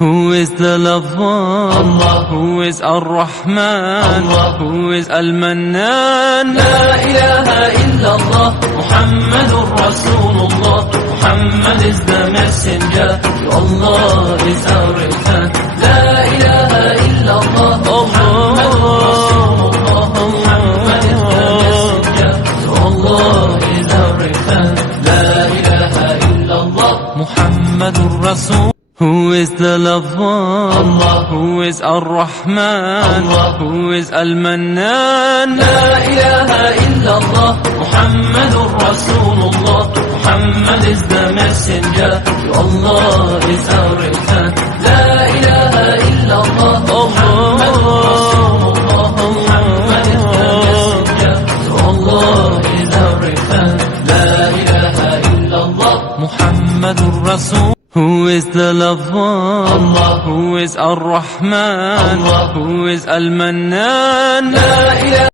Who is the lover? Allah. Who is Ar-Rahman? Allah. Who is Al-Mannan? La ilaha illallah, Muhammadur Rasulullah. Muhammad is the messenger, Allah is our return. La ilaha illallah, Muhammadur Rasulullah. Muhammad is the messenger, Allah is our return. La ilaha illallah, Muhammadur Rasul. Who is the lover? Allah. Who is Ar-Rahman? Allah. Who is Al-Mannan? La ilaha illallah, Muhammadur Rasulullah. Muhammad is the messenger, Allah is our return. La ilaha illallah, Muhammadur Rasulullah. Muhammad is the messenger, Allah is our return. La ilaha illallah, Muhammadur Rasul. Who is the lover? Allah. Who is Ar-Rahman? Allah. Who is Al-Mannan? La ilaha